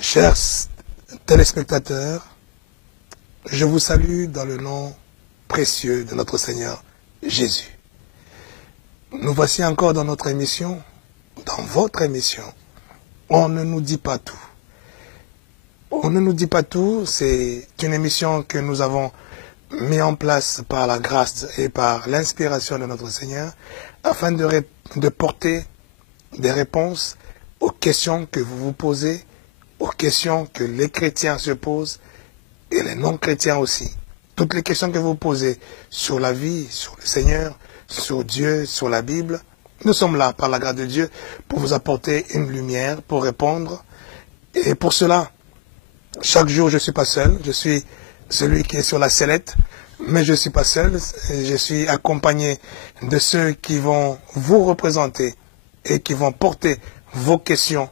Chers téléspectateurs, je vous salue dans le nom précieux de notre Seigneur Jésus. Nous voici encore dans notre émission, dans votre émission. On ne nous dit pas tout. On ne nous dit pas tout, c'est une émission que nous avons mis en place par la grâce et par l'inspiration de notre Seigneur afin de porter des réponses aux questions que vous vous posez, aux questions que les chrétiens se posent et les non-chrétiens aussi. Toutes les questions que vous posez sur la vie, sur le Seigneur, sur Dieu, sur la Bible, nous sommes là par la grâce de Dieu pour vous apporter une lumière, pour répondre. Et pour cela, chaque jour je ne suis pas seul, je suis celui qui est sur la sellette, mais je ne suis pas seul, je suis accompagné de ceux qui vont vous représenter et qui vont porter vos questions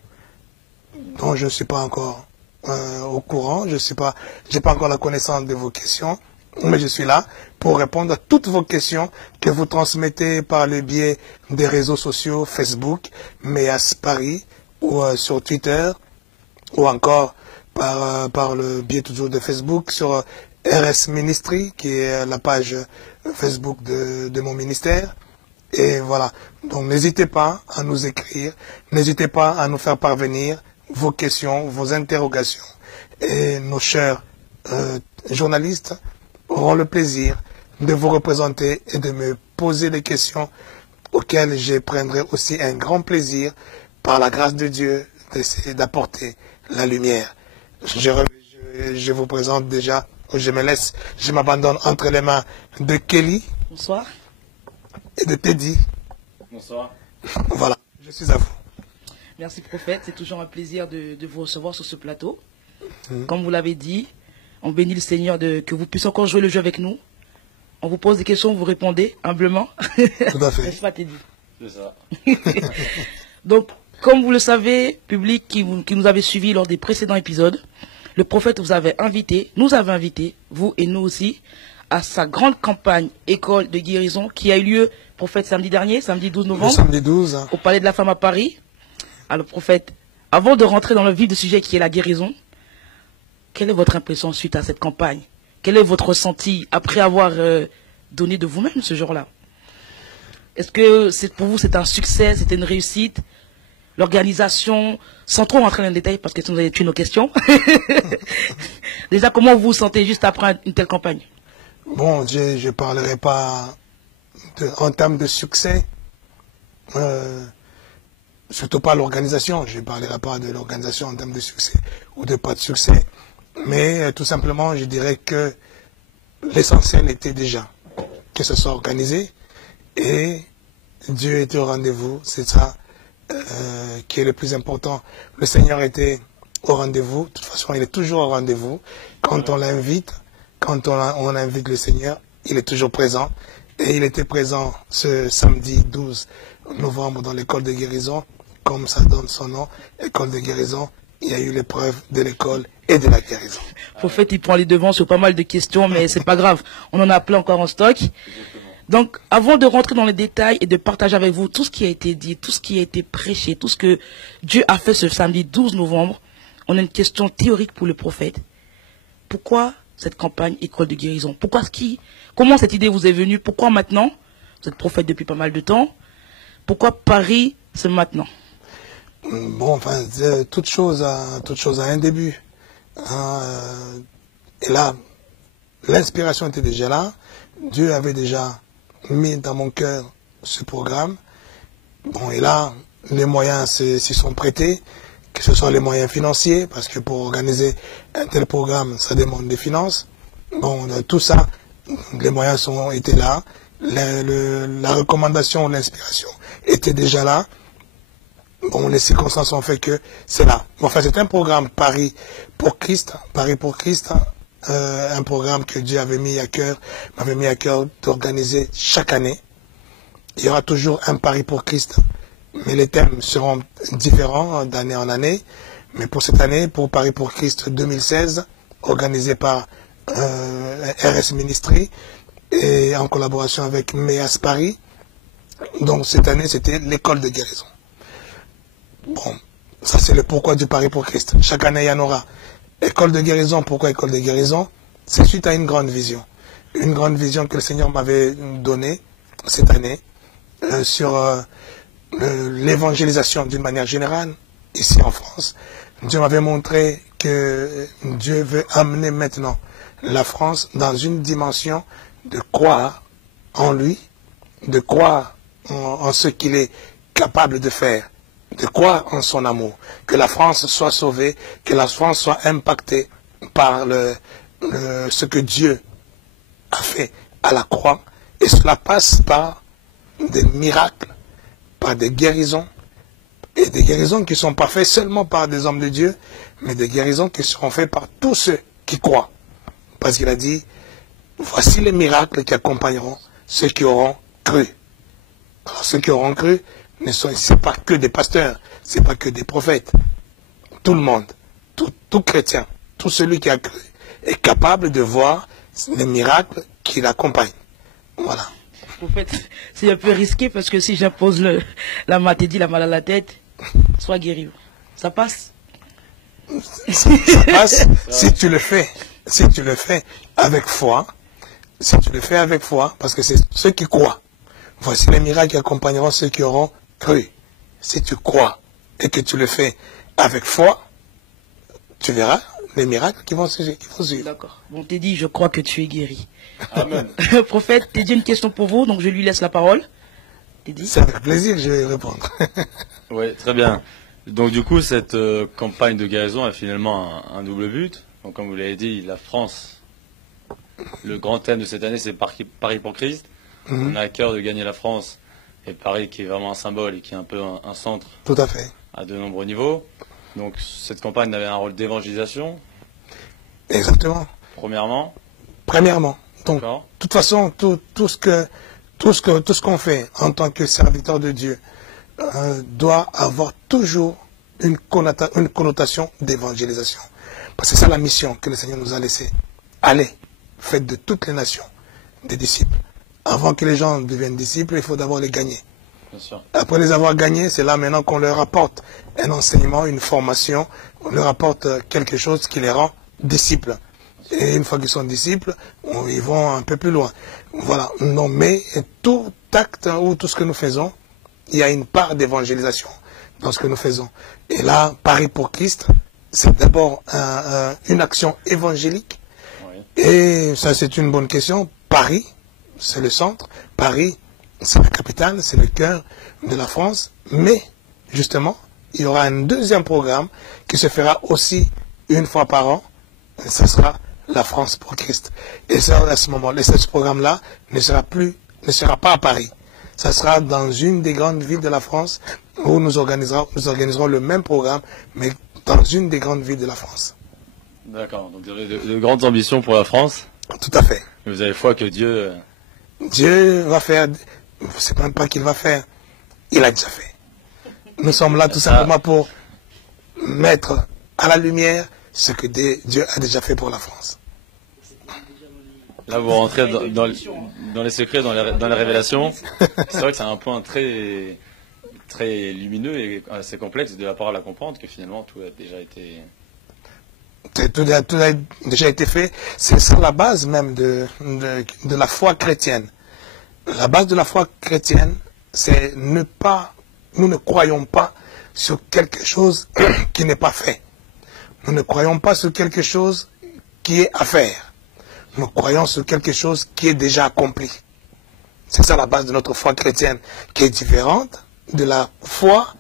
dont je ne suis pas encore au courant, je n'ai pas encore la connaissance de vos questions, mais je suis là pour répondre à toutes vos questions que vous transmettez par le biais des réseaux sociaux, Facebook, Méas Paris, ou sur Twitter, ou encore par le biais toujours de Facebook sur RS Ministry, qui est la page Facebook de mon ministère. Et voilà, donc n'hésitez pas à nous écrire, n'hésitez pas à nous faire parvenir vos questions, vos interrogations. Et nos chers journalistes auront le plaisir de vous représenter et de me poser des questions auxquelles je prendrai aussi un grand plaisir, par la grâce de Dieu, d'essayer d'apporter la lumière. Je vous présente déjà, je m'abandonne entre les mains de Kelly. Bonsoir. Et de Teddy. Bonsoir. Voilà, je suis à vous. Merci prophète, c'est toujours un plaisir de vous recevoir sur ce plateau. Comme vous l'avez dit, on bénit le Seigneur que vous puissiez encore jouer le jeu avec nous. On vous pose des questions, vous répondez humblement. Tout à fait. N'est-ce pas Teddy? C'est ça. Donc, comme vous le savez, public qui nous avait suivis lors des précédents épisodes, le prophète nous avait invité, vous et nous aussi, à sa grande campagne École de guérison qui a eu lieu, prophète, samedi dernier, samedi 12 novembre. Le samedi 12. Au Palais de la Femme à Paris. Alors, prophète, avant de rentrer dans le vif du sujet qui est la guérison, quelle est votre impression suite à cette campagne? Quel est votre ressenti après avoir donné de vous-même ce jour-là? Est-ce que pour vous c'est un succès, c'était une réussite? L'organisation, sans trop rentrer dans les détails parce que sinon vous allez tuer nos questions. Déjà, comment vous vous sentez juste après une telle campagne? Bon, je ne parlerai pas en termes de succès. Surtout pas l'organisation, je ne parlerai pas de l'organisation en termes de succès ou de pas de succès, mais tout simplement je dirais que l'essentiel était déjà que ce soit organisé et Dieu était au rendez-vous, c'est ça qui est le plus important. Le Seigneur était au rendez-vous, de toute façon il est toujours au rendez-vous, quand on l'invite, quand on invite le Seigneur, il est toujours présent et il était présent ce samedi 12 novembre dans l'école de guérison. Comme ça donne son nom, école de guérison, il y a eu l'épreuve de l'école et de la guérison. Prophète, il prend les devants sur pas mal de questions, mais c'est pas grave. On en a plein encore en stock. Donc, avant de rentrer dans les détails et de partager avec vous tout ce qui a été dit, tout ce qui a été prêché, tout ce que Dieu a fait ce samedi 12 novembre, on a une question théorique pour le prophète. Pourquoi cette campagne école de guérison? Comment cette idée vous est venue? Pourquoi maintenant? Vous êtes prophète depuis pas mal de temps. Pourquoi Paris, c'est maintenant? Bon, enfin, toute chose a un début. Et là, l'inspiration était déjà là. Dieu avait déjà mis dans mon cœur ce programme. Bon, et là, les moyens s'y sont prêtés, que ce soit les moyens financiers, parce que pour organiser un tel programme, ça demande des finances. Bon, tout ça, les moyens ont été là. La recommandation, l'inspiration était déjà là. Bon, les circonstances ont fait que c'est là. Enfin, c'est un programme Paris pour Christ, un programme que Dieu m'avait mis à cœur d'organiser chaque année. Il y aura toujours un Paris pour Christ, mais les thèmes seront différents d'année en année. Mais pour cette année, pour Paris pour Christ 2016, organisé par RS Ministry et en collaboration avec Méas Paris. Donc cette année, c'était l'école de guérison. Bon, Ça, c'est le pourquoi du Paris pour Christ. Chaque année, il y en aura. École de guérison, pourquoi école de guérison? C'est suite à une grande vision. Une grande vision que le Seigneur m'avait donnée cette année sur l'évangélisation d'une manière générale, ici en France. Dieu m'avait montré que Dieu veut amener maintenant la France dans une dimension de croire en lui, de croire en ce qu'il est capable de faire, de croire en son amour, que la France soit sauvée, que la France soit impactée par ce que Dieu a fait à la croix, et cela passe par des miracles, par des guérisons, et des guérisons qui ne sont pas faites seulement par des hommes de Dieu, mais des guérisons qui seront faites par tous ceux qui croient. Parce qu'il a dit, voici les miracles qui accompagneront ceux qui auront cru. Alors ceux qui auront cru, ce n'est pas que des pasteurs, ce n'est pas que des prophètes. Tout le monde, tout chrétien, tout celui qui a cru est capable de voir les miracles qui l'accompagnent. Voilà. Prophète, c'est un peu risqué parce que si j'impose la maladie, la mal à la tête, sois guéri. Ça passe? Ça passe si tu le fais. Si tu le fais avec foi, si tu le fais avec foi, parce que c'est ceux qui croient. Voici les miracles qui accompagneront ceux qui auront cru. Si tu crois et que tu le fais avec foi, tu verras les miracles qui vont suivre. D'accord. Bon, Teddy, je crois que tu es guéri. Amen. Prophète, Teddy a une question pour vous, donc je lui laisse la parole. C'est avec plaisir que je vais répondre. Oui, très bien. Donc du coup, cette campagne de guérison a finalement un double but. Donc comme vous l'avez dit, la France, le grand thème de cette année, c'est Paris pour Christ. On a à cœur de gagner la France, et Paris qui est vraiment un symbole et qui est un peu un centre. Tout à fait. À de nombreux niveaux. Donc cette campagne avait un rôle d'évangélisation. Exactement. Premièrement. Donc, de toute façon, tout ce qu'on fait en tant que serviteur de Dieu doit avoir toujours une connotation d'évangélisation. Parce que c'est ça la mission que le Seigneur nous a laissée. Allez, faites de toutes les nations des disciples. Avant que les gens deviennent disciples, il faut d'abord les gagner. Bien sûr. Après les avoir gagnés, c'est là maintenant qu'on leur apporte un enseignement, une formation, on leur apporte quelque chose qui les rend disciples. Et une fois qu'ils sont disciples, ils vont un peu plus loin. Voilà. Non, mais tout acte ou tout ce que nous faisons, il y a une part d'évangélisation dans ce que nous faisons. Et là, Paris pour Christ, c'est d'abord une action évangélique. Oui. Et ça, c'est une bonne question. Paris, c'est le centre. Paris, c'est la capitale, c'est le cœur de la France. Mais, justement, il y aura un deuxième programme qui se fera aussi une fois par an. Et ça sera la France pour Christ. Et ça, à ce moment-là, ce programme-là ne sera pas à Paris. Ça sera dans une des grandes villes de la France où nous organiserons le même programme, mais dans une des grandes villes de la France. D'accord. Donc vous avez de grandes ambitions pour la France. Tout à fait. Et vous avez foi que Dieu va faire. C'est même pas qu'il va faire. Il a déjà fait. Nous sommes là tout simplement pour mettre à la lumière ce que Dieu a déjà fait pour la France. Là, vous rentrez dans les secrets, dans les révélations. C'est vrai que c'est un point très, très lumineux et assez complexe de la parole à comprendre, que finalement tout a déjà été... Tout a déjà été fait. C'est ça la base même de la foi chrétienne. La base de la foi chrétienne, c'est nous ne croyons pas sur quelque chose qui n'est pas fait. Nous ne croyons pas sur quelque chose qui est à faire. Nous croyons sur quelque chose qui est déjà accompli. C'est ça la base de notre foi chrétienne, qui est différente de la foi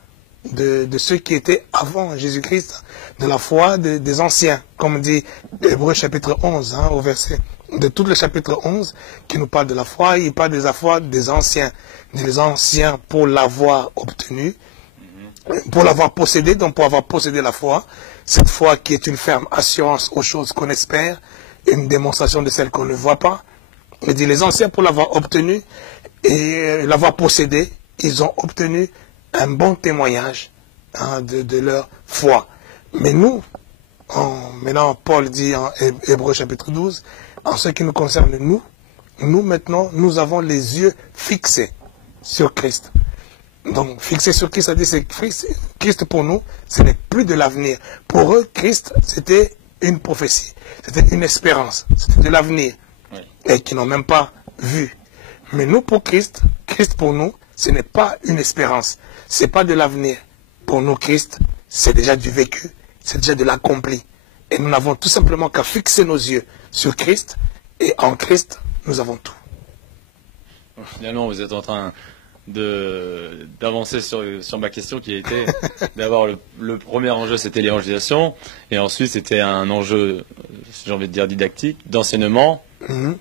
de ceux qui étaient avant Jésus-Christ, de la foi des anciens, comme dit Hébreux chapitre 11, au verset de tout le chapitre 11, qui nous parle de la foi. Il parle de la foi des anciens, des anciens pour l'avoir obtenu, pour l'avoir possédé, donc pour avoir possédé la foi, cette foi qui est une ferme assurance aux choses qu'on espère, une démonstration de celles qu'on ne voit pas. Il dit les anciens pour l'avoir obtenu et l'avoir possédé, ils ont obtenu un bon témoignage de leur foi. Mais nous, maintenant Paul dit en Hébreux chapitre 12, en ce qui nous concerne nous maintenant, nous avons les yeux fixés sur Christ. Donc, fixé sur Christ, ça dit c'est Christ pour nous, ce n'est plus de l'avenir. Pour eux, Christ, c'était une prophétie, c'était une espérance, c'était de l'avenir, oui. Et qu'ils n'ont même pas vu. Mais nous, pour Christ, Christ pour nous, ce n'est pas une espérance, ce n'est pas de l'avenir. Pour nous, Christ, c'est déjà du vécu, c'est déjà de l'accompli. Et nous n'avons tout simplement qu'à fixer nos yeux sur Christ, et en Christ, nous avons tout. Finalement, vous êtes en train d'avancer sur ma question qui était d'avoir le premier enjeu, c'était l'évangélisation, et ensuite c'était un enjeu, j'ai envie de dire didactique, d'enseignement,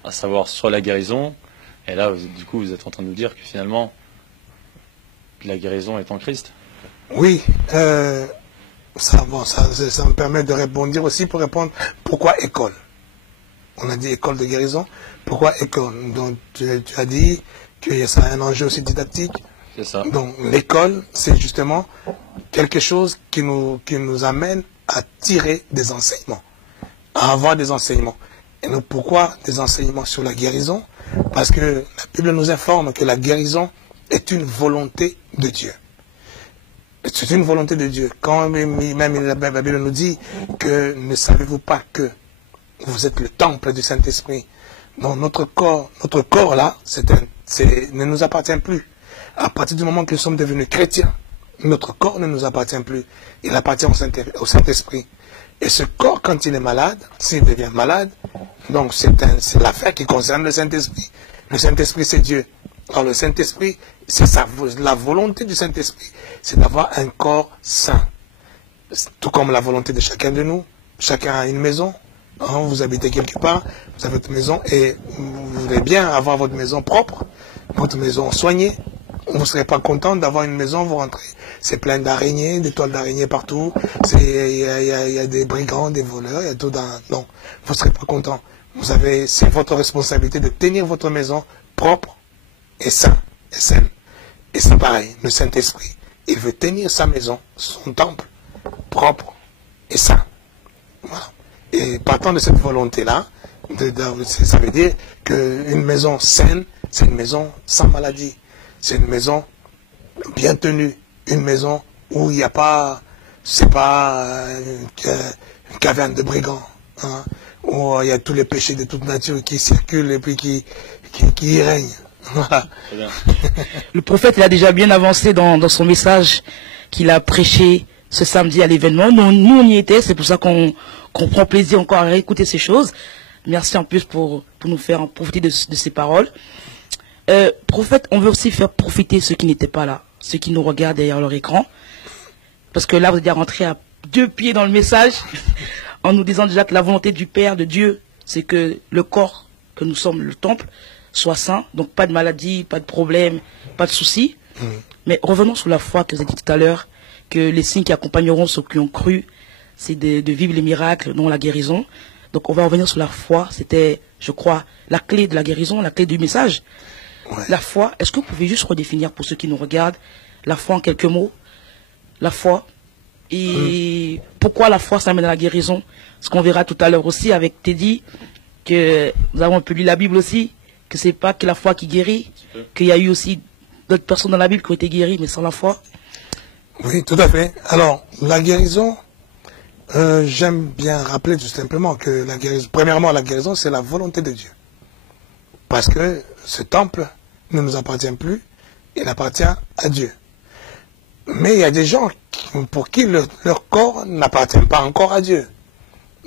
à savoir sur la guérison. Et là, du coup, vous êtes en train de nous dire que finalement, la guérison est en Christ. Oui, ça me permet de répondre aussi pour répondre pourquoi école. On a dit école de guérison. Pourquoi école? Donc tu as dit que ça a un enjeu aussi didactique. C'est ça. Donc l'école, c'est justement quelque chose qui nous amène à tirer des enseignements, à avoir des enseignements. Et donc pourquoi des enseignements sur la guérison? Parce que la Bible nous informe que la guérison est une volonté de Dieu. C'est une volonté de Dieu. Quand même la Bible nous dit que ne savez-vous pas que vous êtes le temple du Saint-Esprit. Donc notre corps là, ne nous appartient plus. À partir du moment que nous sommes devenus chrétiens, notre corps ne nous appartient plus. Il appartient au Saint-Esprit. Et ce corps, quand il est malade, s'il devient malade, donc c'est l'affaire qui concerne le Saint-Esprit. Le Saint-Esprit, c'est Dieu. Alors le Saint-Esprit, c'est la volonté du Saint-Esprit, c'est d'avoir un corps sain. Tout comme la volonté de chacun de nous. Chacun a une maison. Vous habitez quelque part, vous avez votre maison et vous voulez bien avoir votre maison propre, votre maison soignée. Vous ne serez pas content d'avoir une maison, vous rentrez, c'est plein d'araignées, des toiles d'araignées partout, il y a des brigands, des voleurs, il y a tout dans... Non, vous ne serez pas content. C'est votre responsabilité de tenir votre maison propre et saine. Et c'est pareil, le Saint-Esprit, il veut tenir sa maison, son temple, propre et sain. Voilà. Et partant de cette volonté-là, ça veut dire qu'une maison saine, c'est une maison sans maladie. C'est une maison bien tenue. Une maison où il n'y a pas, c'est pas une caverne de brigands, où il y a tous les péchés de toute nature qui circulent et puis qui y règnent. Voilà. Le prophète, il a déjà bien avancé dans son message qu'il a prêché ce samedi à l'événement. Nous, on y était, c'est pour ça qu'on prend plaisir encore à réécouter ces choses. Merci en plus pour nous faire profiter de ces paroles. Prophète, on veut aussi faire profiter ceux qui n'étaient pas là, ceux qui nous regardent derrière leur écran. Parce que là, vous êtes déjà rentré à 2 pieds dans le message, en nous disant déjà que la volonté du Père, de Dieu, c'est que le corps, que nous sommes le temple, soit sain. Donc pas de maladie, pas de problème, pas de soucis. Mais revenons sur la foi que vous avez dit tout à l'heure, que les signes qui accompagneront ceux qui ont cru, c'est de vivre les miracles, non la guérison. Donc on va revenir sur la foi. C'était, je crois, la clé de la guérison, la clé du message. Ouais. La foi, est-ce que vous pouvez juste redéfinir pour ceux qui nous regardent, la foi en quelques mots? La foi, et pourquoi la foi s'amène à la guérison? Ce qu'on verra tout à l'heure aussi avec Teddy, que nous avons un peu lu la Bible aussi, que c'est pas que la foi qui guérit, qu'il y a eu aussi d'autres personnes dans la Bible qui ont été guéries, mais sans la foi. Oui, tout à fait. Alors, la guérison, j'aime bien rappeler tout simplement que la guérison, premièrement, la guérison, c'est la volonté de Dieu. Parce que ce temple ne nous appartient plus, il appartient à Dieu. Mais il y a des gens pour qui leur corps n'appartient pas encore à Dieu.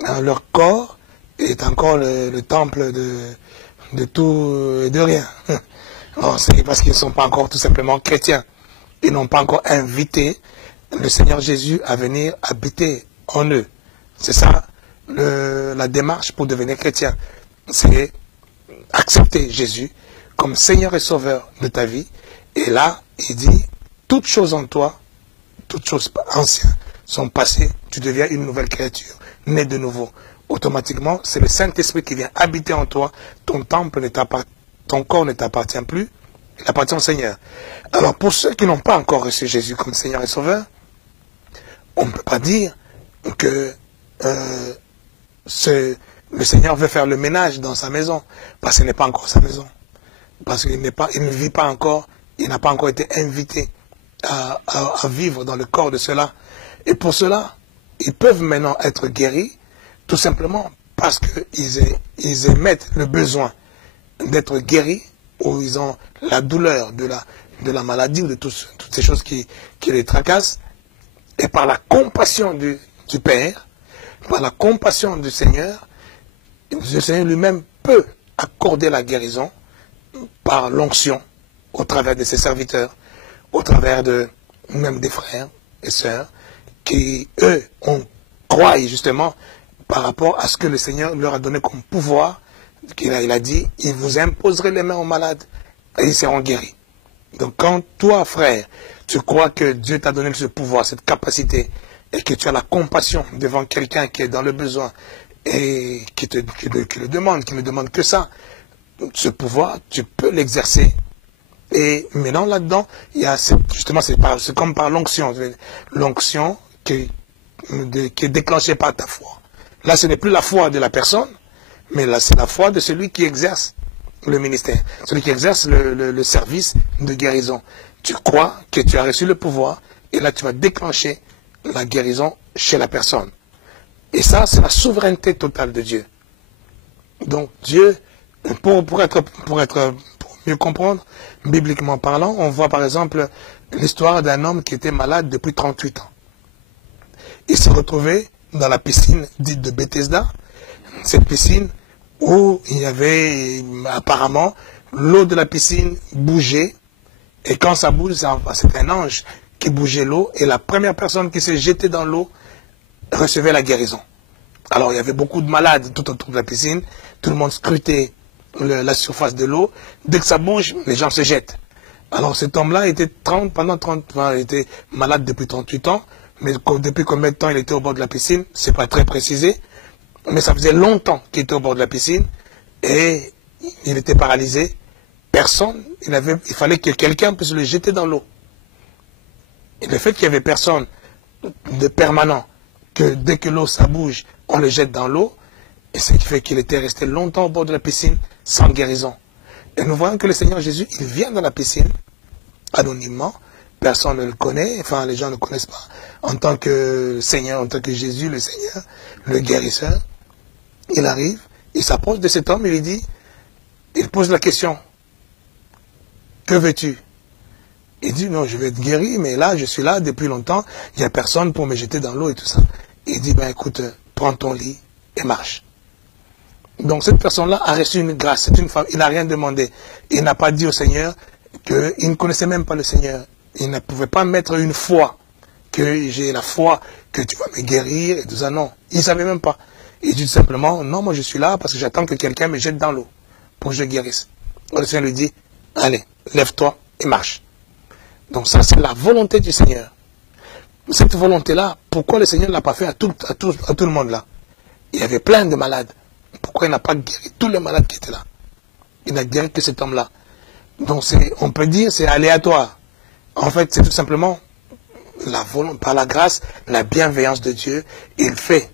Alors, leur corps est encore le temple de tout et de rien. C'est parce qu'ils ne sont pas encore tout simplement chrétiens. Ils n'ont pas encore invité le Seigneur Jésus à venir habiter en eux. C'est ça la démarche pour devenir chrétien. C'est accepter Jésus comme Seigneur et Sauveur de ta vie. Et là, il dit, toutes choses en toi, toutes choses anciennes sont passées, tu deviens une nouvelle créature, née de nouveau. Automatiquement, c'est le Saint-Esprit qui vient habiter en toi, ton corps ne t'appartient plus, il appartient au Seigneur. Alors pour ceux qui n'ont pas encore reçu Jésus comme Seigneur et Sauveur, on ne peut pas dire que le Seigneur veut faire le ménage dans sa maison, parce que ce n'est pas encore sa maison. Parce qu'il ne vit pas encore, il n'a pas encore été invité à vivre dans le corps de cela. Et pour cela, ils peuvent maintenant être guéris, tout simplement parce qu'ils émettent le besoin d'être guéris, ou ils ont la douleur de la maladie ou de toutes ces choses qui les tracassent. Et par la compassion du Père, par la compassion du Seigneur, le Seigneur lui-même peut accorder la guérison par l'onction au travers de ses serviteurs, au travers même des frères et sœurs qui, eux, croient justement par rapport à ce que le Seigneur leur a donné comme pouvoir. Il a dit, il vous imposerait les mains aux malades et ils seront guéris. Donc quand toi, frère, tu crois que Dieu t'a donné ce pouvoir, cette capacité, et que tu as la compassion devant quelqu'un qui est dans le besoin et qui le demande, qui ne demande que ça, ce pouvoir, tu peux l'exercer. Et maintenant, là-dedans, il y a justement, c'est comme par l'onction. L'onction qui est déclenchée par ta foi. Là, ce n'est plus la foi de la personne, mais là, c'est la foi de celui qui exerce le ministère, celui qui exerce le service de guérison. Tu crois que tu as reçu le pouvoir, et là, tu vas déclencher la guérison chez la personne. Et ça, c'est la souveraineté totale de Dieu. Donc, Dieu, pour mieux comprendre, bibliquement parlant, on voit par exemple l'histoire d'un homme qui était malade depuis 38 ans. Il s'est retrouvé dans la piscine dite de Bethesda, cette piscine où il y avait apparemment l'eau de la piscine bougeait, et quand ça bouge, c'est un ange qui bougeait l'eau, et la première personne qui s'est jetée dans l'eau recevait la guérison. Alors il y avait beaucoup de malades tout autour de la piscine, tout le monde scrutait la surface de l'eau. Dès que ça bouge, les gens se jettent. Alors cet homme-là était il était malade depuis 38 ans, mais depuis combien de temps il était au bord de la piscine, c'est pas très précisé, mais ça faisait longtemps qu'il était au bord de la piscine, et il était paralysé. Personne, il fallait que quelqu'un puisse le jeter dans l'eau. Et le fait qu'il n'y avait personne de permanent, que dès que l'eau ça bouge, on le jette dans l'eau, et ce qui fait qu'il était resté longtemps au bord de la piscine sans guérison. Et nous voyons que le Seigneur Jésus, il vient dans la piscine, anonymement, personne ne le connaît, enfin les gens ne le connaissent pas, en tant que Seigneur, en tant que Jésus, le Seigneur, le guérisseur. Il arrive, il s'approche de cet homme, il lui dit, il pose la question, que veux-tu? Il dit, non, je vais être guéri, mais là, je suis là depuis longtemps, il n'y a personne pour me jeter dans l'eau et tout ça. Il dit, ben écoute, prends ton lit et marche. Donc cette personne-là a reçu une grâce, c'est une femme, il n'a rien demandé. Il n'a pas dit au Seigneur qu'il ne connaissait même pas le Seigneur. Il ne pouvait pas mettre une foi, que j'ai la foi, que tu vas me guérir et tout ça, non. Il ne savait même pas. Il dit simplement, non, moi je suis là parce que j'attends que quelqu'un me jette dans l'eau pour que je guérisse. Le Seigneur lui dit, allez, lève-toi et marche. Donc ça, c'est la volonté du Seigneur. Cette volonté-là, pourquoi le Seigneur ne l'a pas fait à tout le monde là? Il y avait plein de malades. Pourquoi il n'a pas guéri tous les malades qui étaient là? Il n'a guéri que cet homme-là. Donc on peut dire c'est aléatoire. En fait, c'est tout simplement par la grâce, la bienveillance de Dieu. Il fait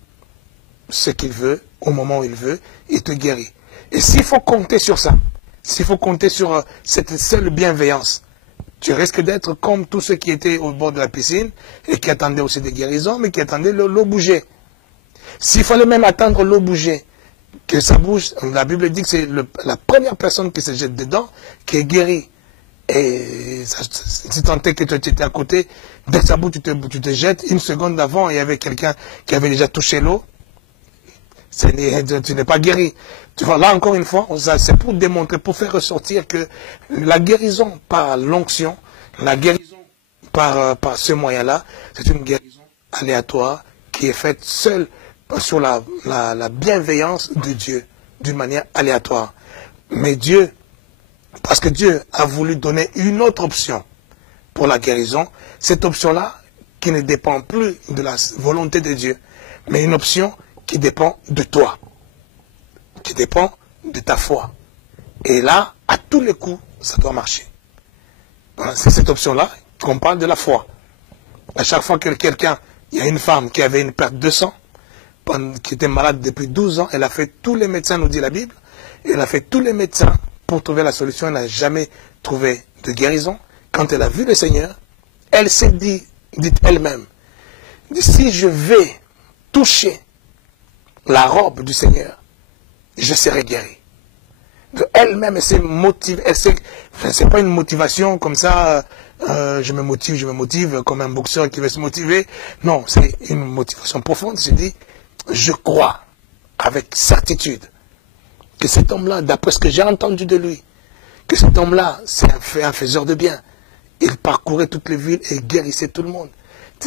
ce qu'il veut, au moment où il veut, il te guérit. Et s'il faut compter sur ça, s'il faut compter sur cette seule bienveillance, tu risques d'être comme tous ceux qui étaient au bord de la piscine et qui attendaient aussi des guérisons, mais qui attendaient l'eau bouger. S'il fallait même attendre l'eau bouger, que ça bouge, la Bible dit que c'est la première personne qui se jette dedans qui est guérie. Et si tant est que tu étais à côté, dès que ça bouge, tu te jettes. Une seconde avant, il y avait quelqu'un qui avait déjà touché l'eau. Tu n'es pas guéri. Tu vois, là encore une fois, c'est pour démontrer, pour faire ressortir que la guérison par l'onction, la guérison par ce moyen-là, c'est une guérison aléatoire qui est faite seule sur la bienveillance de Dieu, d'une manière aléatoire. Mais Dieu, parce que Dieu a voulu donner une autre option pour la guérison, cette option-là qui ne dépend plus de la volonté de Dieu, mais une option qui dépend de toi, qui dépend de ta foi. Et là, à tous les coups, ça doit marcher. C'est cette option-là qu'on parle de la foi. À chaque fois que quelqu'un, il y a une femme qui avait une perte de sang, qui était malade depuis 12 ans, elle a fait tous les médecins, nous dit la Bible, elle a fait tous les médecins pour trouver la solution, elle n'a jamais trouvé de guérison. Quand elle a vu le Seigneur, Elle s'est dit elle-même, si je vais toucher la robe du Seigneur, je serai guéri. Elle-même, elle s'est motivée. Enfin, c'est pas une motivation comme ça, je me motive, comme un boxeur qui veut se motiver. Non, c'est une motivation profonde. Je dis, je crois avec certitude que cet homme-là, d'après ce que j'ai entendu de lui, que cet homme-là, c'est un faiseur de bien. Il parcourait toutes les villes et guérissait tout le monde.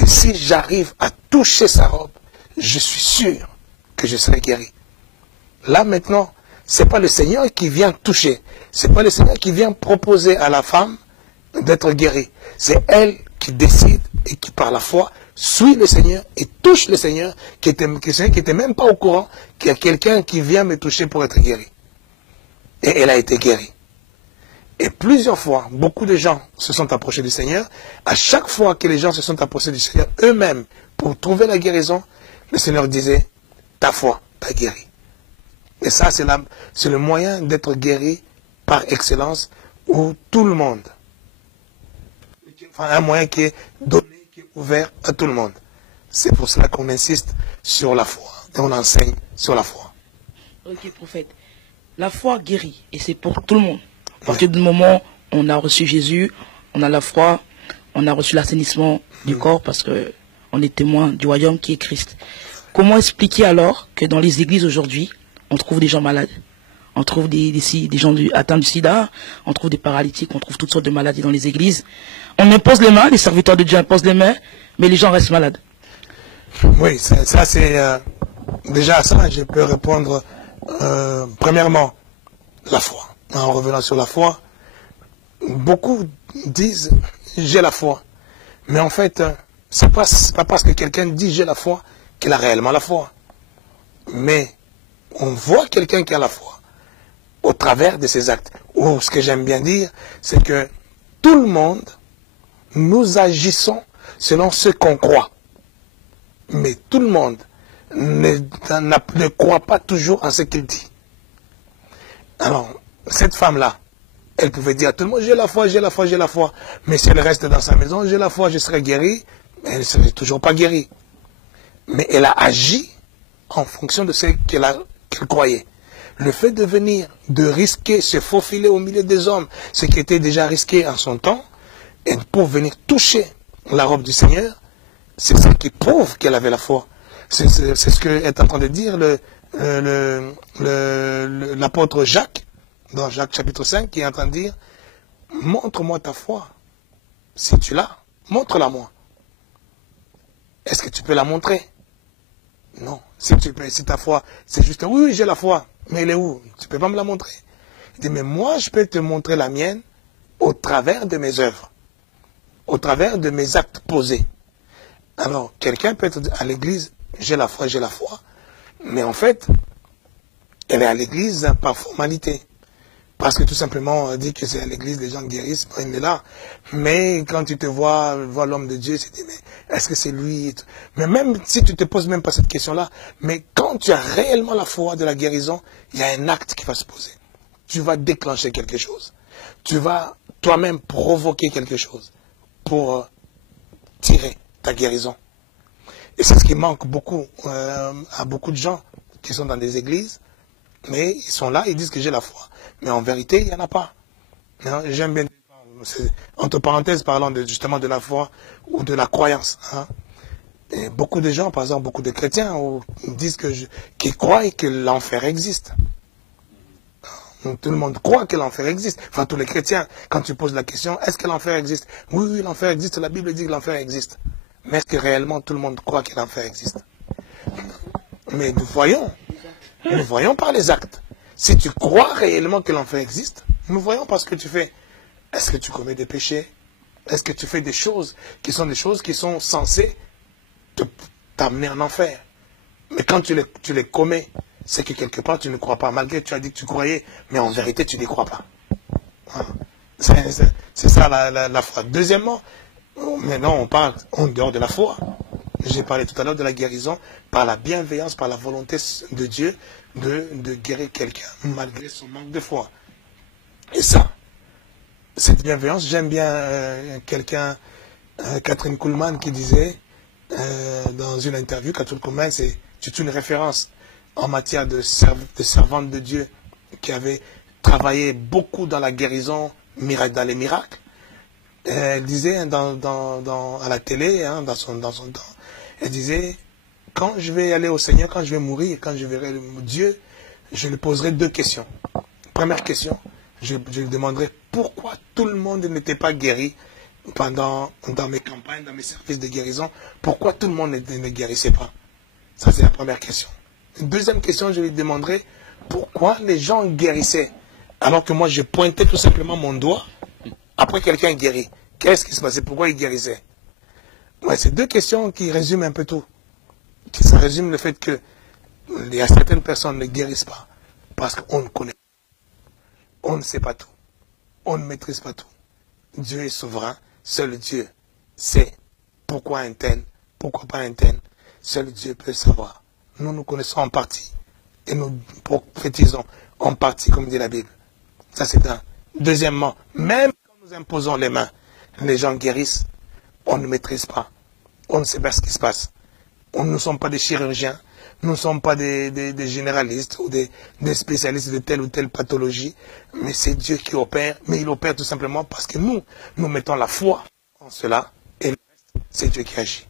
Et si j'arrive à toucher sa robe, je suis sûr que je serai guéri. Là maintenant, c'est pas le Seigneur qui vient toucher. C'est pas le Seigneur qui vient proposer à la femme d'être guérie. C'est elle qui décide et qui par la foi suit le Seigneur et touche le Seigneur qui était même pas au courant qu'il y a quelqu'un qui vient me toucher pour être guéri. Et elle a été guérie. Et plusieurs fois, beaucoup de gens se sont approchés du Seigneur. À chaque fois que les gens se sont approchés du Seigneur eux-mêmes pour trouver la guérison, le Seigneur disait, ta foi t'a guéri. Et ça, c'est le moyen d'être guéri par excellence où tout le monde. Enfin, un moyen qui est donné, qui est ouvert à tout le monde. C'est pour cela qu'on insiste sur la foi. Et on enseigne sur la foi. Ok, prophète. La foi guérit. Et c'est pour tout le monde. À partir du moment où on a reçu Jésus, on a la foi, on a reçu l'assainissement du corps parce que on est témoin du royaume qui est Christ. Comment expliquer alors que dans les églises aujourd'hui, on trouve des gens malades, on trouve des gens atteints du sida, on trouve des paralytiques, on trouve toutes sortes de maladies dans les églises. On impose les mains, les serviteurs de Dieu imposent les mains, mais les gens restent malades. Oui, ça c'est... déjà à ça, je peux répondre premièrement, la foi. En revenant sur la foi, beaucoup disent j'ai la foi. Mais en fait, c'est pas parce que quelqu'un dit j'ai la foi qu'il a réellement la foi. Mais on voit quelqu'un qui a la foi au travers de ses actes. Ou ce que j'aime bien dire, c'est que tout le monde, nous agissons selon ce qu'on croit. Mais tout le monde ne croit pas toujours en ce qu'il dit. Alors, cette femme-là, elle pouvait dire à tout le monde, j'ai la foi, j'ai la foi, j'ai la foi. Mais si elle reste dans sa maison, j'ai la foi, je serai guérie, mais elle ne serait toujours pas guérie. Mais elle a agi en fonction de ce qu'elle croyait. Le fait de venir, de risquer, se faufiler au milieu des hommes, ce qui était déjà risqué en son temps, et pour venir toucher la robe du Seigneur, c'est ce qui prouve qu'elle avait la foi. C'est ce que est en train de dire l'apôtre Jacques, dans Jacques chapitre 5, qui est en train de dire, montre-moi ta foi. Si tu l'as, montre-la moi. Est-ce que tu peux la montrer? Non. Si ta foi, c'est juste, oui, j'ai la foi, mais elle est où? Tu ne peux pas me la montrer. Il dit, mais moi, je peux te montrer la mienne au travers de mes œuvres, au travers de mes actes posés. Alors, quelqu'un peut être à l'église, j'ai la foi, mais en fait, elle est à l'église par formalité. Parce que tout simplement, on dit que c'est à l'église, les gens guérissent, il est là. Mais quand tu te vois l'homme de Dieu, tu te dis, mais est-ce que c'est lui? Mais même si tu te poses même pas cette question-là, mais quand tu as réellement la foi de la guérison, il y a un acte qui va se poser. Tu vas déclencher quelque chose. Tu vas toi-même provoquer quelque chose pour tirer ta guérison. Et c'est ce qui manque beaucoup à beaucoup de gens qui sont dans des églises, mais ils sont là, ils disent que j'ai la foi. Mais en vérité, il n'y en a pas. J'aime bien, entre parenthèses, parlant justement de la foi ou de la croyance. Hein. Et beaucoup de gens, par exemple, beaucoup de chrétiens disent qu'ils croient que l'enfer existe. Donc, tout le monde croit que l'enfer existe. Enfin, tous les chrétiens, quand tu poses la question, est-ce que l'enfer existe? Oui, l'enfer existe, la Bible dit que l'enfer existe. Mais est-ce que réellement tout le monde croit que l'enfer existe? Mais nous voyons par les actes. Si tu crois réellement que l'enfer existe, nous voyons par ce que tu fais. Est-ce que tu commets des péchés? Est-ce que tu fais des choses qui sont censées t'amener en enfer? Mais quand tu les commets, c'est que quelque part tu ne crois pas. Malgré que tu as dit que tu croyais, mais en vérité tu n'y crois pas. C'est ça la foi. Deuxièmement, maintenant on parle en dehors de la foi. J'ai parlé tout à l'heure de la guérison par la bienveillance, par la volonté de Dieu de guérir quelqu'un malgré son manque de foi. Et ça, cette bienveillance, j'aime bien quelqu'un Catherine Kuhlman qui disait dans une interview, Catherine Kuhlman, c'est une référence en matière de servante de Dieu qui avait travaillé beaucoup dans la guérison, dans les miracles. Elle disait à la télé, hein, dans son temps, elle disait, quand je vais aller au Seigneur, quand je vais mourir, quand je verrai Dieu, je lui poserai 2 questions. Première question, je lui demanderai pourquoi tout le monde n'était pas guéri dans mes campagnes, dans mes services de guérison, pourquoi tout le monde ne guérissait pas. Ça, c'est la première question. Une deuxième question, je lui demanderai pourquoi les gens guérissaient, alors que moi, je pointais tout simplement mon doigt après quelqu'un guérit. Qu'est-ce qui se passait? Pourquoi il guérissait? Ouais, c'est 2 questions qui résument un peu tout. Ça résume le fait que certaines personnes ne guérissent pas parce qu'on ne connaît pas. On ne sait pas tout. On ne maîtrise pas tout. Dieu est souverain. Seul Dieu sait pourquoi un tel, pourquoi pas un tel. Seul Dieu peut savoir. Nous connaissons en partie. Et nous prophétisons en partie, comme dit la Bible. Ça, c'est un. Deuxièmement, même quand nous imposons les mains, les gens guérissent. On ne maîtrise pas. On ne sait pas ce qui se passe. Nous ne sommes pas des chirurgiens. Nous ne sommes pas des généralistes ou des spécialistes de telle ou telle pathologie. Mais c'est Dieu qui opère. Mais il opère tout simplement parce que nous mettons la foi en cela. Et le reste, c'est Dieu qui agit.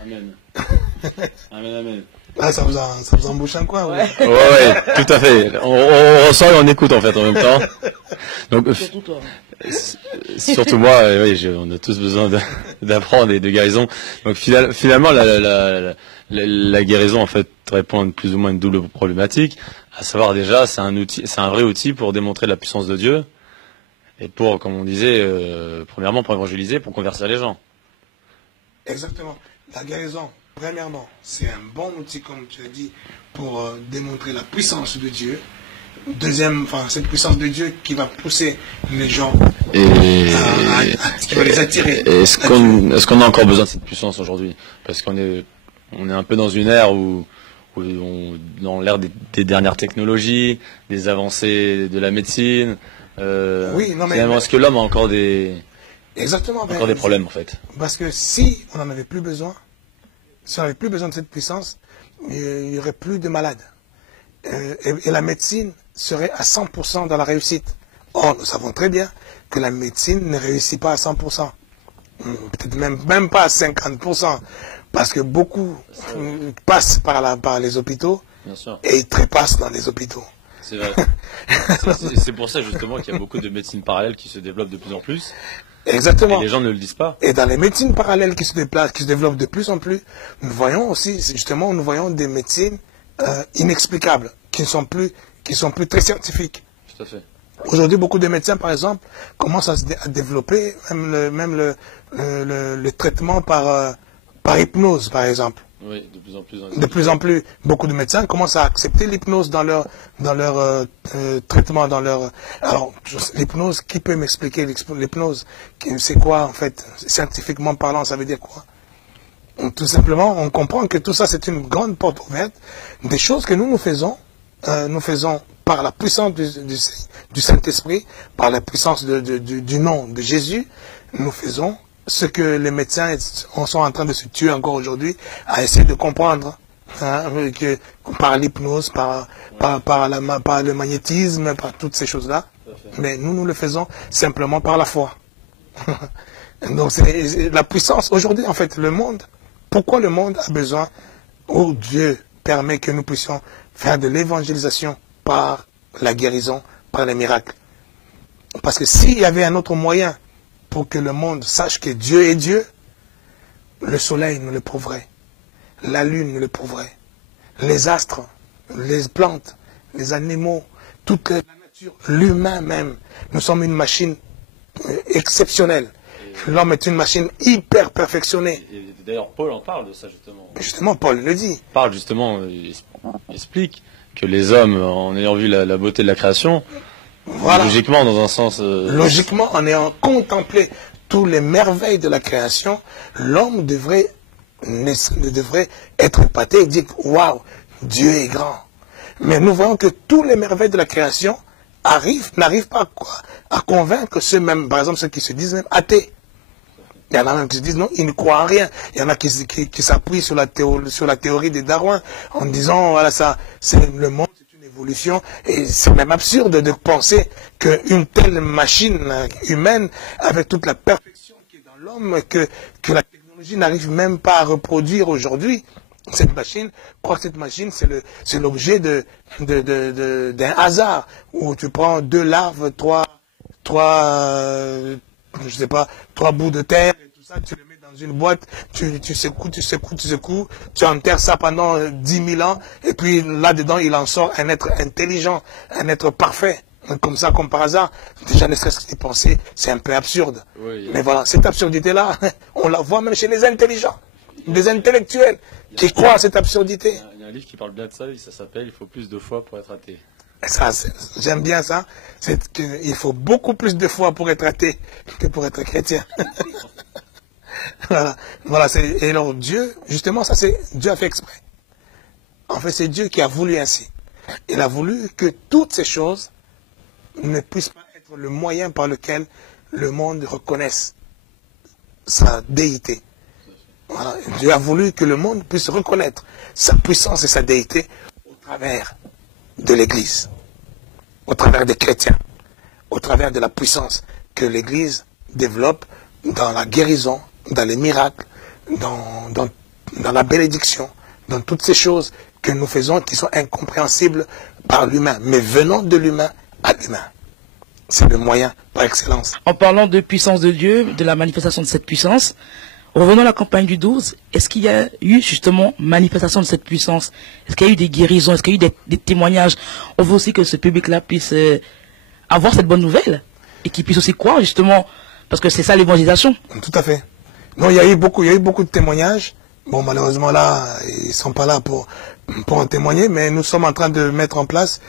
Amen. Amen, amen. Ah, ça vous embouche un coin, ouais. Ouais, tout à fait. On ressent et on écoute en fait en même temps. Donc, Surtout toi. Surtout moi, oui, on a tous besoin d'apprendre et de guérison. Donc finalement, la guérison en fait répond à plus ou moins une double problématique, à savoir déjà, c'est un vrai outil pour démontrer la puissance de Dieu et pour, comme on disait, premièrement pour évangéliser, pour convertir les gens. Exactement. La guérison, premièrement, c'est un bon outil, comme tu as dit, pour démontrer la puissance de Dieu. Deuxième, cette puissance de Dieu qui va pousser les gens qui va les attirer. Est-ce qu'on a encore besoin de cette puissance aujourd'hui? Parce qu'on est un peu dans une ère où dans l'ère des dernières technologies, des avancées de la médecine. Oui, non mais est-ce que l'homme a encore des problèmes en fait? Parce que si on n'en avait plus besoin, si on n'avait plus besoin de cette puissance, il n'y aurait plus de malades. Et la médecine serait à 100% dans la réussite. Or, nous savons très bien que la médecine ne réussit pas à 100%. Peut-être même pas à 50%. Parce que beaucoup passent par les hôpitaux. Bien sûr. Et ils trépassent dans les hôpitaux. C'est vrai. C'est pour ça justement qu'il y a beaucoup de médecines parallèles qui se développent de plus en plus. Exactement. Et les gens ne le disent pas. Et dans les médecines parallèles qui se développent de plus en plus, nous voyons des médecines inexplicables, qui sont plus très scientifiques. Tout à fait. Aujourd'hui, beaucoup de médecins, par exemple, commencent à développer même le traitement par hypnose, par exemple. Oui, de plus en plus. De plus en plus, beaucoup de médecins commencent à accepter l'hypnose dans leur traitement, Alors, l'hypnose, qui peut m'expliquer l'hypnose? C'est quoi, en fait? Scientifiquement parlant, ça veut dire quoi? Tout simplement, on comprend que tout ça, c'est une grande porte ouverte. Des choses que nous faisons par la puissance du Saint-Esprit, par la puissance du nom de Jésus, nous faisons ce que les médecins sont en train de se tuer encore aujourd'hui à essayer de comprendre. Que par l'hypnose, par le magnétisme, par toutes ces choses-là. Mais nous le faisons simplement par la foi. Donc c'est la puissance. Aujourd'hui, en fait, le monde, pourquoi le monde a besoin, où Dieu permet que nous puissions faire de l'évangélisation par la guérison, par les miracles? Parce que s'il y avait un autre moyen pour que le monde sache que Dieu est Dieu, le soleil nous le prouverait, la lune nous le prouverait, les astres, les plantes, les animaux, toute la nature, l'humain même. Nous sommes une machine exceptionnelle. L'homme est une machine hyper perfectionnée. D'ailleurs, Paul en parle de ça, justement. Justement, Paul le dit. Il parle, justement, il explique que les hommes, en ayant vu la beauté de la création, voilà. Logiquement, dans un sens... Logiquement, en ayant contemplé toutes les merveilles de la création, l'homme devrait être épaté et dire « Waouh, Dieu est grand ». Mais nous voyons que toutes les merveilles de la création n'arrivent pas à convaincre ceux même, par exemple, ceux qui se disent même athées. Il y en a même qui se disent non, ils ne croient en rien. Il y en a qui s'appuient sur la théorie de Darwin en disant, voilà, ça, c'est le monde, c'est une évolution. Et c'est même absurde de penser qu'une telle machine humaine, avec toute la perfection qui est dans l'homme, que la technologie n'arrive même pas à reproduire aujourd'hui. Cette machine, crois que cette machine, c'est l'objet d'un hasard, où tu prends 2 larves, 3 bouts de terre, et tout ça, tu le mets dans une boîte, tu secoues, tu enterres ça pendant 10 000 ans, et puis là-dedans, il en sort un être intelligent, un être parfait. Comme ça, comme par hasard, déjà ne serait-ce que penser, c'est un peu absurde. Oui. Mais voilà, cette absurdité-là, on la voit même chez les intelligents, des intellectuels, qui croient à cette absurdité. Il y a un livre qui parle bien de ça, ça s'appelle « Il faut plus de foi pour être athée ». Ça, j'aime bien ça. C'est qu'il faut beaucoup plus de foi pour être athée que pour être chrétien. Voilà. Et alors Dieu, justement, ça c'est Dieu a fait exprès. En fait, c'est Dieu qui a voulu ainsi. Il a voulu que toutes ces choses ne puissent pas être le moyen par lequel le monde reconnaisse sa déité. Voilà. Dieu a voulu que le monde puisse reconnaître sa puissance et sa déité au travers de l'Église, au travers des chrétiens, au travers de la puissance que l'Église développe dans la guérison, dans les miracles, dans la bénédiction, dans toutes ces choses que nous faisons qui sont incompréhensibles par l'humain, mais venant de l'humain à l'humain. C'est le moyen par excellence. En parlant de puissance de Dieu, de la manifestation de cette puissance, revenons à la campagne du 12, est-ce qu'il y a eu justement manifestation de cette puissance? Est-ce qu'il y a eu des guérisons? Est-ce qu'il y a eu des témoignages? On veut aussi que ce public-là puisse avoir cette bonne nouvelle et qu'il puisse aussi croire justement, parce que c'est ça l'évangélisation. Tout à fait. Non, il y a eu beaucoup de témoignages. Bon, malheureusement là, ils ne sont pas là pour en témoigner, mais nous sommes en train de mettre en place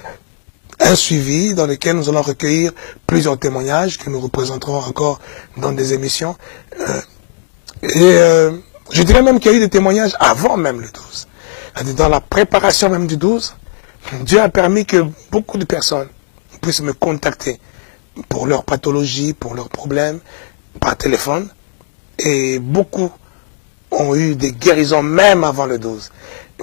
un suivi dans lequel nous allons recueillir plusieurs témoignages que nous représenterons encore dans des émissions. Je dirais même qu'il y a eu des témoignages avant même le 12. Dans la préparation même du 12, Dieu a permis que beaucoup de personnes puissent me contacter pour leurs pathologies, pour leurs problèmes, par téléphone. Et beaucoup ont eu des guérisons même avant le 12.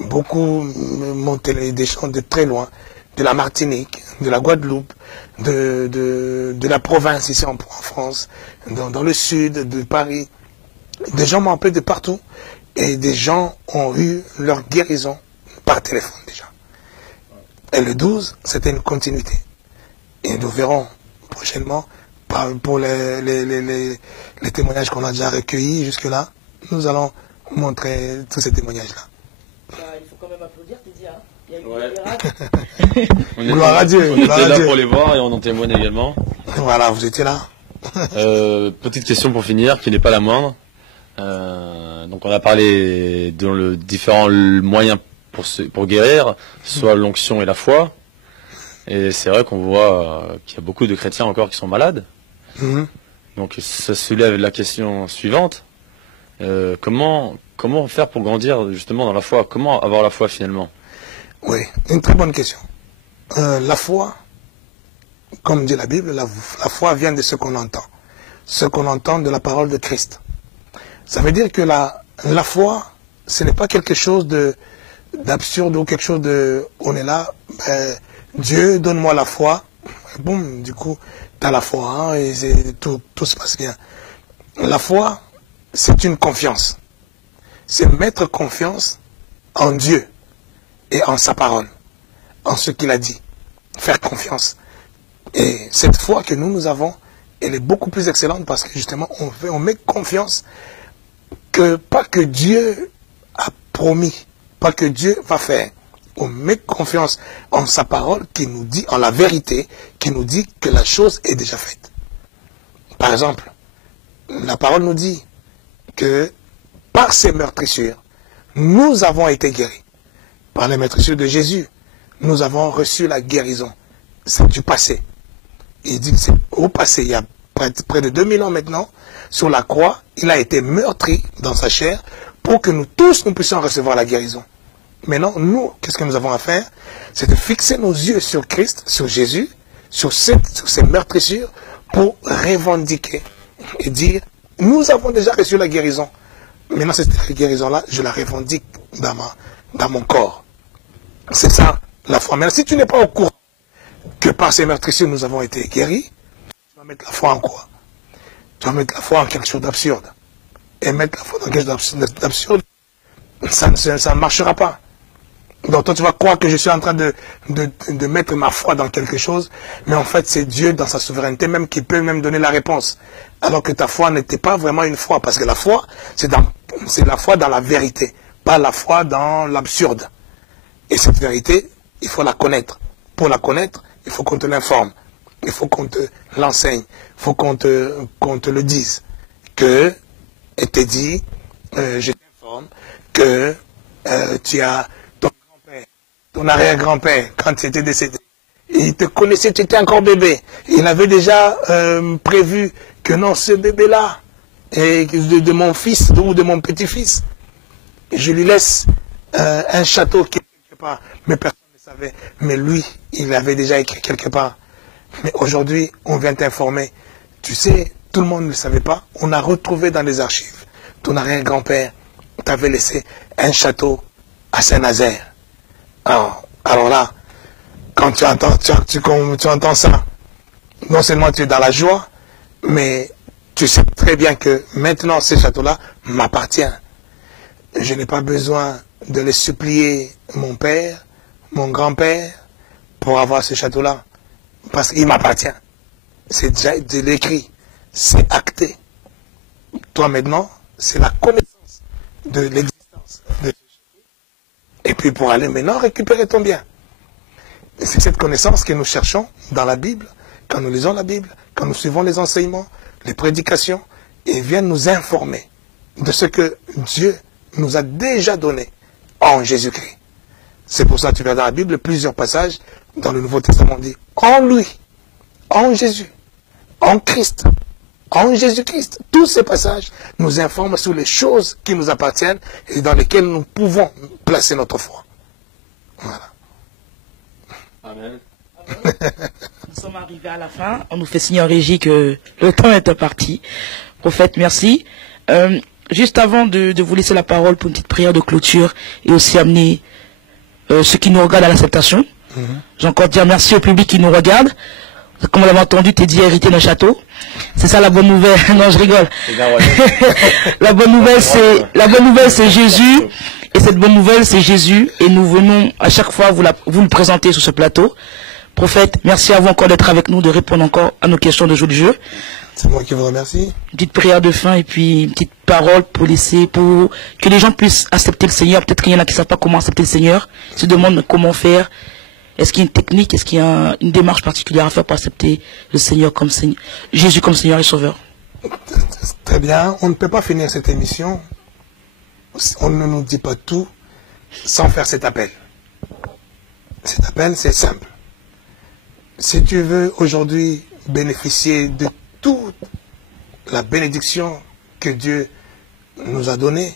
Beaucoup m'ont des gens de très loin, de la Martinique, de la Guadeloupe, de la province ici en France, dans le sud de Paris. Des gens m'ont appelé de partout et des gens ont eu leur guérison par téléphone déjà. Et le 12, c'était une continuité. Et nous verrons prochainement, pour les témoignages qu'on a déjà recueillis jusque-là, nous allons montrer tous ces témoignages-là. Il faut quand même applaudir, tu dis, hein. Il y a eu des miracles. Gloire à Dieu. On était là pour les voir et on en témoigne également. Voilà, vous étiez là. Petite question pour finir, qui n'est pas la moindre. Donc on a parlé de les différents moyens pour guérir, soit l'onction et la foi. Et c'est vrai qu'on voit qu'il y a beaucoup de chrétiens encore qui sont malades. Donc ça soulève la question suivante. Comment faire pour grandir justement dans la foi? Comment avoir la foi finalement? Oui, une très bonne question. La foi, comme dit la Bible, la foi vient de ce qu'on entend. Ce qu'on entend de la parole de Christ. Ça veut dire que la foi, ce n'est pas quelque chose d'absurde ou quelque chose de... On est là, Dieu, donne-moi la foi. Boum, du coup, tu as la foi, hein, et tout se passe bien. La foi, c'est une confiance. C'est mettre confiance en Dieu et en sa parole, en ce qu'il a dit. Faire confiance. Et cette foi que nous avons, elle est beaucoup plus excellente parce que justement, on met confiance pas que Dieu a promis, pas que Dieu va faire. On met confiance en sa parole qui nous dit, en la vérité, qui nous dit que la chose est déjà faite. Par exemple, la parole nous dit que par ses meurtrissures, nous avons été guéris. Par les meurtrissures de Jésus, nous avons reçu la guérison. C'est du passé. Il dit que c'est au passé, il y a près de 2000 ans maintenant, sur la croix, il a été meurtri dans sa chair pour que nous tous, nous puissions recevoir la guérison. Maintenant, nous, qu'est-ce que nous avons à faire? C'est de fixer nos yeux sur Christ, sur Jésus, sur ces meurtrissures pour revendiquer et dire, nous avons déjà reçu la guérison. Maintenant, cette guérison-là, je la revendique dans mon corps. C'est ça, la foi. Mais si tu n'es pas au courant que par ces meurtrissures, nous avons été guéris, tu vas mettre la foi en quoi? Tu vas mettre la foi en quelque chose d'absurde. Et mettre la foi dans quelque chose d'absurde, ça ne marchera pas. Donc toi, tu vas croire que je suis en train de mettre ma foi dans quelque chose, mais en fait, c'est Dieu dans sa souveraineté même qui peut même donner la réponse. Alors que ta foi n'était pas vraiment une foi, parce que la foi, c'est la foi dans la vérité, pas la foi dans l'absurde. Et cette vérité, il faut la connaître. Pour la connaître, il faut qu'on te l'informe, il faut qu'on te l'enseigne, il faut qu'on te le dise. Que, et te dit, je t'informe, que tu as ton arrière-grand-père, quand il était décédé, il te connaissait, tu étais encore bébé. Il avait déjà prévu que non, ce bébé-là, de mon fils ou de mon petit-fils, je lui laisse un château qui est quelque part. Mais personne ne savait. Mais lui, il avait déjà écrit quelque part. Mais aujourd'hui, on vient t'informer. Tu sais, tout le monde ne le savait pas. On a retrouvé dans les archives. Ton arrière-grand-père t'avait laissé un château à Saint-Nazaire. Alors là, quand tu entends ça, non seulement tu es dans la joie, mais tu sais très bien que maintenant ce château-là m'appartient. Je n'ai pas besoin de les supplier mon père, mon grand-père, pour avoir ce château-là, parce qu'il m'appartient. C'est déjà de l'écrit, c'est acté. Toi maintenant, c'est la connaissance de l'existence de ce château. Et puis pour aller maintenant récupérer ton bien. C'est cette connaissance que nous cherchons dans la Bible, quand nous lisons la Bible, quand nous suivons les enseignements, les prédications, et vient nous informer de ce que Dieu nous a déjà donné en Jésus-Christ. C'est pour ça que tu verras dans la Bible plusieurs passages dans le Nouveau Testament dit en lui, en Jésus, en Christ, en Jésus-Christ. Tous ces passages nous informent sur les choses qui nous appartiennent et dans lesquelles nous pouvons placer notre foi. Voilà. Amen. Nous sommes arrivés à la fin. On nous fait signer en régie que le temps est imparti. Prophète, merci. Juste avant de vous laisser la parole pour une petite prière de clôture et aussi amener ceux qui nous regardent à l'acceptation, j'ai encore dire merci au public qui nous regarde. Comme on l'avait entendu, t'es dit hérité d'un château. C'est ça la bonne nouvelle. Non, je rigole. La bonne nouvelle, c'est Jésus. Et cette bonne nouvelle, c'est Jésus. Et nous venons à chaque fois vous le présenter sur ce plateau. Prophète, merci à vous encore d'être avec nous, de répondre encore à nos questions de jour de jeu. C'est moi qui vous remercie. Une petite prière de fin et puis une petite parole pour que les gens puissent accepter le Seigneur. Peut-être qu'il y en a qui ne savent pas comment accepter le Seigneur, se demandent comment faire. Est-ce qu'il y a une technique, est-ce qu'il y a une démarche particulière à faire pour accepter le Seigneur comme Seigneur, Jésus comme Seigneur et Sauveur? Très bien. On ne peut pas finir cette émission. On ne nous dit pas tout sans faire cet appel. Cet appel, c'est simple. Si tu veux aujourd'hui bénéficier de toute la bénédiction que Dieu nous a donnée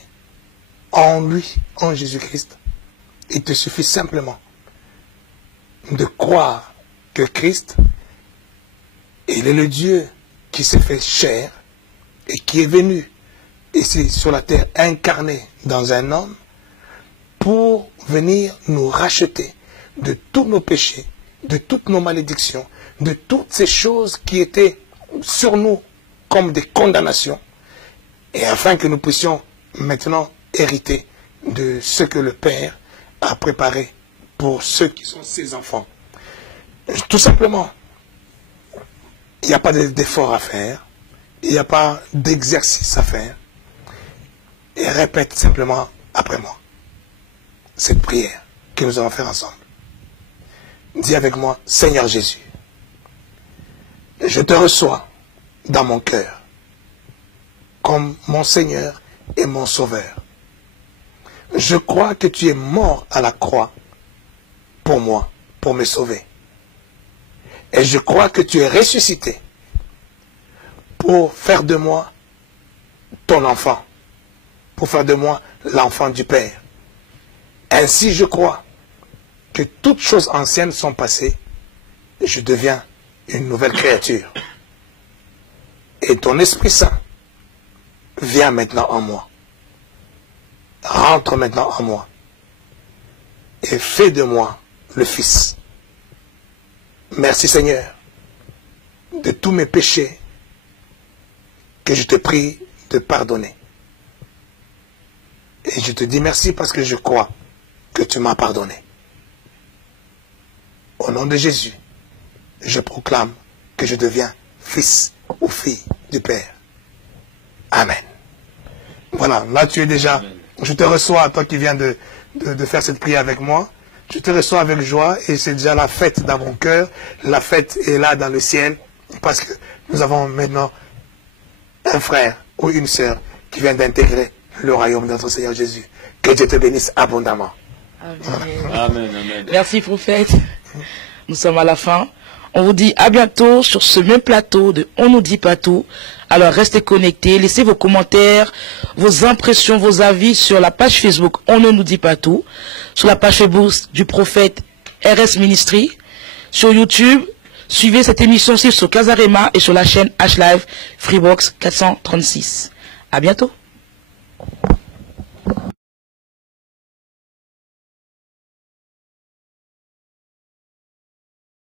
en lui, en Jésus-Christ, il te suffit simplement de croire que Christ, il est le Dieu qui s'est fait chair et qui est venu ici sur la terre incarné dans un homme pour venir nous racheter de tous nos péchés, de toutes nos malédictions, de toutes ces choses qui étaient sur nous comme des condamnations, et afin que nous puissions maintenant hériter de ce que le Père a préparé pour ceux qui sont ses enfants. Tout simplement, il n'y a pas d'effort à faire, il n'y a pas d'exercice à faire, et répète simplement après moi cette prière que nous allons faire ensemble. Dis avec moi, Seigneur Jésus, je te reçois dans mon cœur comme mon Seigneur et mon Sauveur. Je crois que tu es mort à la croix pour moi, pour me sauver. Et je crois que tu es ressuscité pour faire de moi ton enfant, pour faire de moi l'enfant du Père. Ainsi je crois que toutes choses anciennes sont passées, je deviens une nouvelle créature. Et ton Esprit Saint vient maintenant en moi. Rentre maintenant en moi. Et fais de moi le Fils. Merci Seigneur de tous mes péchés que je te prie de pardonner. Et je te dis merci parce que je crois que tu m'as pardonné. Au nom de Jésus, je proclame que je deviens fils ou fille du Père. Amen. Voilà, là tu es déjà, je te reçois, toi qui viens de faire cette prière avec moi, je te reçois avec joie et c'est déjà la fête dans mon cœur, la fête est là dans le ciel, parce que nous avons maintenant un frère ou une sœur qui vient d'intégrer le royaume de notre Seigneur Jésus. Que Dieu te bénisse abondamment. Amen. Amen, amen. Merci prophète. Nous sommes à la fin. On vous dit à bientôt sur ce même plateau de On nous dit pas tout. Alors restez connectés, laissez vos commentaires, vos impressions, vos avis sur la page Facebook On ne nous dit pas tout, sur la page Facebook du prophète RS Ministry, sur YouTube. Suivez cette émission aussi sur Casarema et sur la chaîne H-Live Freebox 436. À bientôt.